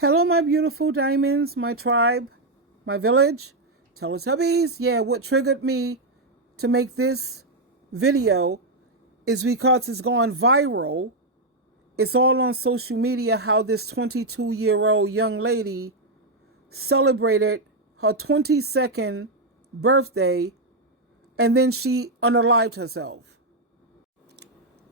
Hello, my beautiful diamonds, my tribe, my village, Teletubbies. Yeah, what triggered me to make this video is because it's gone viral. It's all on social media how this 22-year-old young lady celebrated her 22nd birthday and then she unalived herself.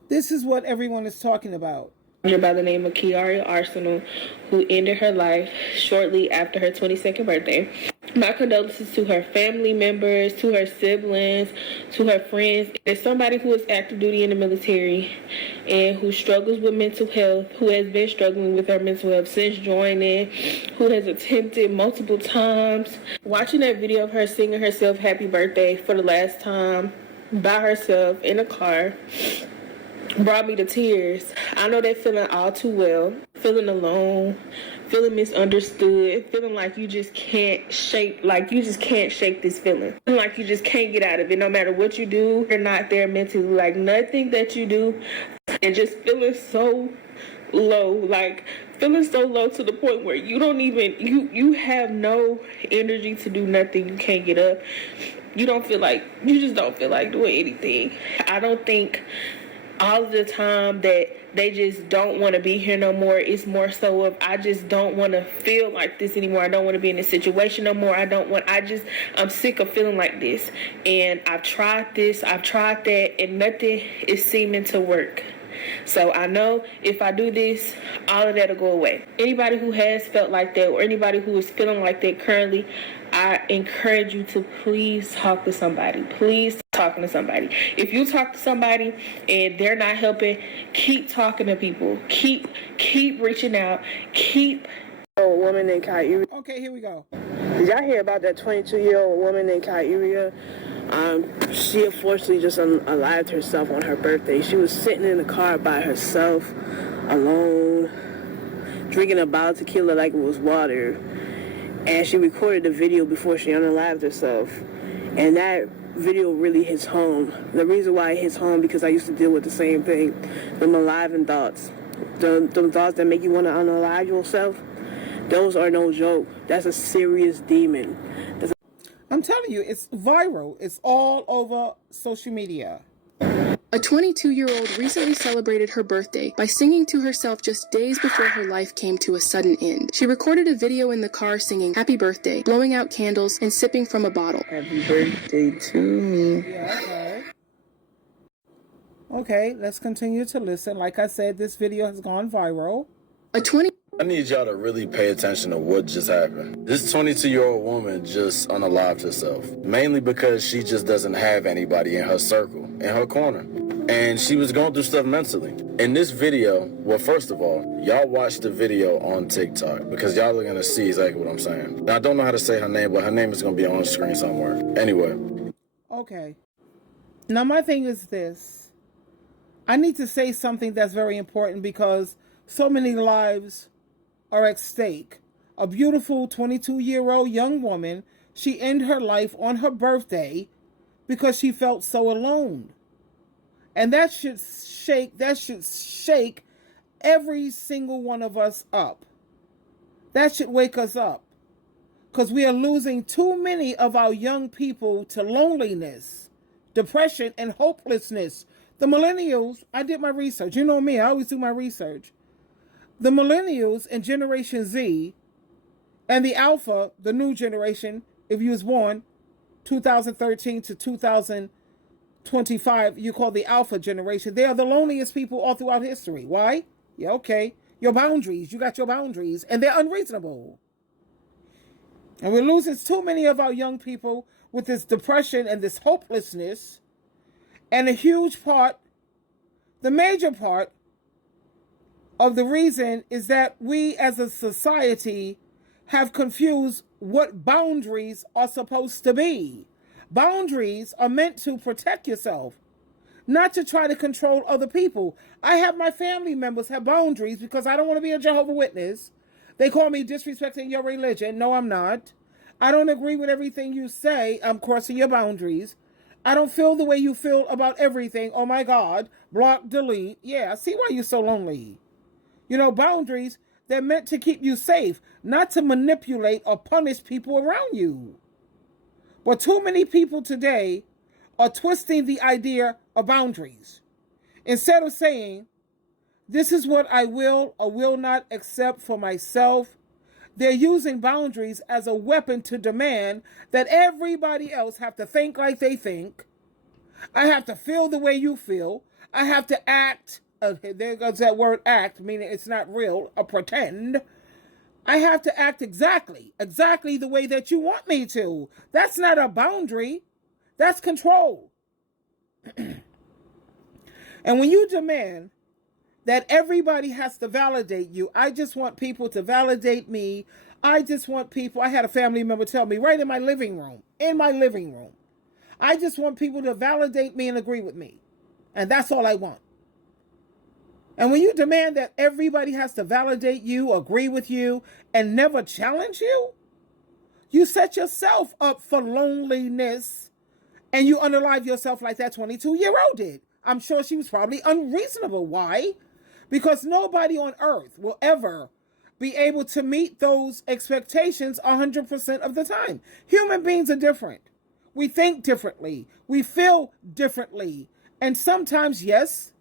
This is what everyone is talking about. By the name of Kiara Arsenal, who ended her life shortly after her 22nd birthday. My condolences to her family members, to her siblings, to her friends. As somebody who is active duty in the military and who struggles with mental health, who has been struggling with her mental health since joining, who has attempted multiple times. Watching that video of her singing herself happy birthday for the last time by herself in a car brought me to tears. I know that feeling all too well. Feeling alone, feeling misunderstood, feeling like you just can't shake, this feeling. Feeling like you just can't get out of it. No matter what you do, you're not there mentally. Like nothing that you do, and just feeling so low, feeling so low to the point where you don't even, you have no energy to do nothing. You can't get up. You just don't feel like doing anything. I don't think all of the time that they just don't want to be here no more. It's more so of I just don't want to feel like this anymore. I don't want to be in this situation no more. I'm sick of feeling like this. And I've tried this, I've tried that, and nothing is seeming to work. So I know if I do this, all of that will go away. Anybody who has felt like that or anybody who is feeling like that currently, I encourage you to please talk to somebody. Please talking to somebody. If you talk to somebody and they're not helping, keep talking to people. Keep reaching out. A woman named Kyrie. Okay, here we go. Did y'all hear about that 22-year-old woman named Kyrie? She unfortunately just unalived herself on her birthday. She was sitting in the car by herself, alone, drinking a bottle of tequila like it was water. And she recorded the video before she unalived herself. And that video really hits home. The reason why it hits home because I used to deal with the same thing. Them aliving thoughts. The thoughts that make you want to unalive yourself. Those are no joke. That's a serious demon. I'm telling you, it's viral. It's all over social media. A 22-year-old recently celebrated her birthday by singing to herself just days before her life came to a sudden end. She recorded a video in the car singing happy birthday, blowing out candles, and sipping from a bottle. Happy birthday to me. Yeah, okay. Okay, let's continue to listen. Like I said, this video has gone viral. I need y'all to really pay attention to what just happened. This 22-year-old woman just unalived herself, mainly because she just doesn't have anybody in her circle, in her corner. And she was going through stuff mentally. In this video, well, first of all, y'all watch the video on TikTok because y'all are going to see exactly what I'm saying. Now, I don't know how to say her name, but her name is going to be on the screen somewhere. Anyway. Okay. Now, my thing is this. I need to say something that's very important because so many lives are at stake. A beautiful 22-year-old young woman, she ended her life on her birthday because she felt so alone. And that should shake every single one of us up. That should wake us up. Because we are losing too many of our young people to loneliness, depression, and hopelessness. The millennials, I did my research. You know me, I always do my research. The millennials and Generation Z and the Alpha, the new generation, if you was born 2013 to 2025, you call the Alpha generation. They are the loneliest people all throughout history. Why? Yeah, okay. Your boundaries. You got your boundaries. And they're unreasonable. And we're losing too many of our young people with this depression and this hopelessness. And a huge part, the major part, of the reason is that we as a society have confused what boundaries are supposed to be. Boundaries are meant to protect yourself, not to try to control other people. I have my family members have boundaries because I don't want to be a Jehovah's Witness. They call me disrespecting your religion. No, I'm not. I don't agree with everything you say. I'm crossing your boundaries. I don't feel the way you feel about everything. Oh my God. Block, delete. Yeah, I see why you're so lonely. You know, boundaries, They're meant to keep you safe, not to manipulate or punish people around you. But too many people today are twisting the idea of boundaries. Instead of saying, this is what I will or will not accept for myself, they're using boundaries as a weapon to demand that everybody else have to think like they think. I have to feel the way you feel. I have to act. There goes that word act, meaning it's not real, or pretend. I have to act exactly the way that you want me to. That's not a boundary. That's control. And when you demand that everybody has to validate you, I just want people to validate me. I had a family member tell me right in my living room, I just want people to validate me and agree with me. And that's all I want. And when you demand that everybody has to validate you, agree with you, and never challenge you, you set yourself up for loneliness, and you unalive yourself like that 22-year-old did. I'm sure she was probably unreasonable. Why? Because nobody on earth will ever be able to meet those expectations 100% of the time. Human beings are different. We think differently. We feel differently. And sometimes, yes,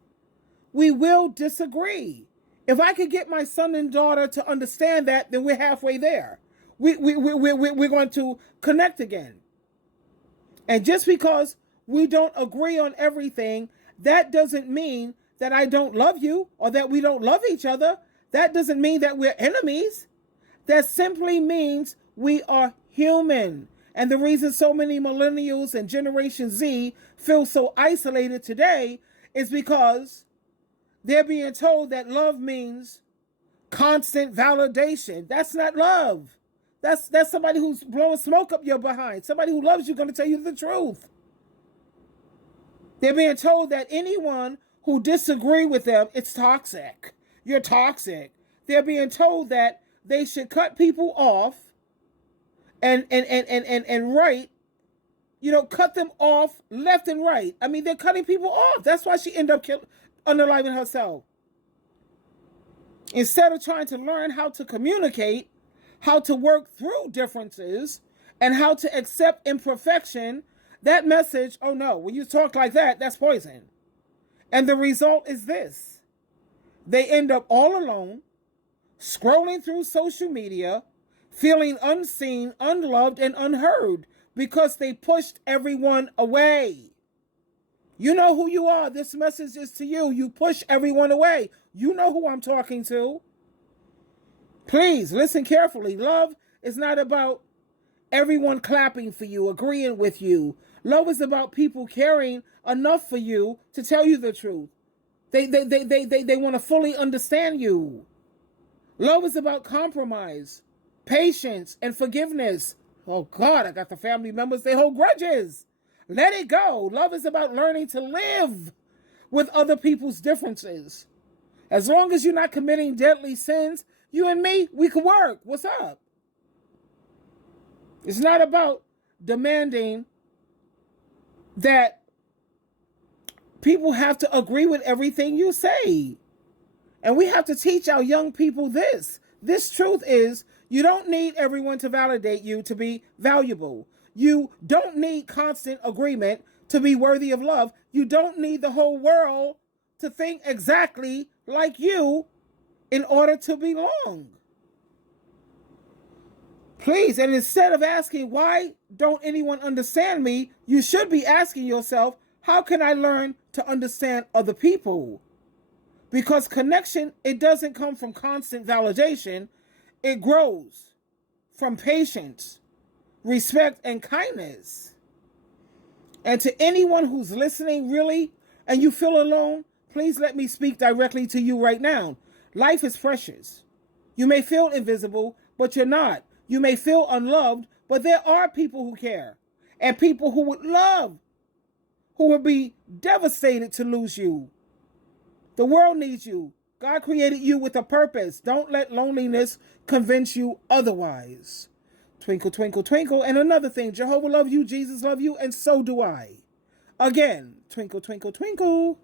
we will disagree. If I could get my son and daughter to understand that, then we're halfway there. We're going to connect again. And just because we don't agree on everything, that doesn't mean that I don't love you or that we don't love each other. That doesn't mean that we're enemies. That simply means we are human. And the reason so many millennials and Generation Z feel so isolated today is because they're being told that love means constant validation. That's not love. That's somebody who's blowing smoke up your behind. Somebody who loves you going to tell you the truth. They're being told that anyone who disagree with them, it's toxic. You're toxic. They're being told that they should cut people off and right, cut them off left and right. I mean, they're cutting people off. That's why she ended up unaliving herself. Instead of trying to learn how to communicate, how to work through differences, and how to accept imperfection, that message, oh no, when you talk like that, that's poison. And the result is this. They end up all alone, scrolling through social media, feeling unseen, unloved, and unheard because they pushed everyone away. You know who you are. This message is to you. You push everyone away. You know who I'm talking to. Please listen carefully. Love is not about everyone clapping for you, agreeing with you. Love is about people caring enough for you to tell you the truth. They want to fully understand you. Love is about compromise, patience, and forgiveness. Oh God, I got the family members, they hold grudges. Let it go. Love is about learning to live with other people's differences. As long as you're not committing deadly sins, you and me, we can work. What's up? It's not about demanding that people have to agree with everything you say. And we have to teach our young people this. This truth is, you don't need everyone to validate you to be valuable. You don't need constant agreement to be worthy of love. You don't need the whole world to think exactly like you in order to belong. Please, and instead of asking, why don't anyone understand me? You should be asking yourself, how can I learn to understand other people? Because connection, it doesn't come from constant validation. It grows from patience, respect, and kindness. And to anyone who's listening, really, and you feel alone, please let me speak directly to you right now. Life is precious. You may feel invisible, but you're not. You may feel unloved, but there are people who care. And people who would love, who would be devastated to lose you. The world needs you. God created you with a purpose. Don't let loneliness convince you otherwise. Twinkle, twinkle, twinkle. And another thing, Jehovah loves you, Jesus loves you, and so do I. Again, twinkle, twinkle, twinkle.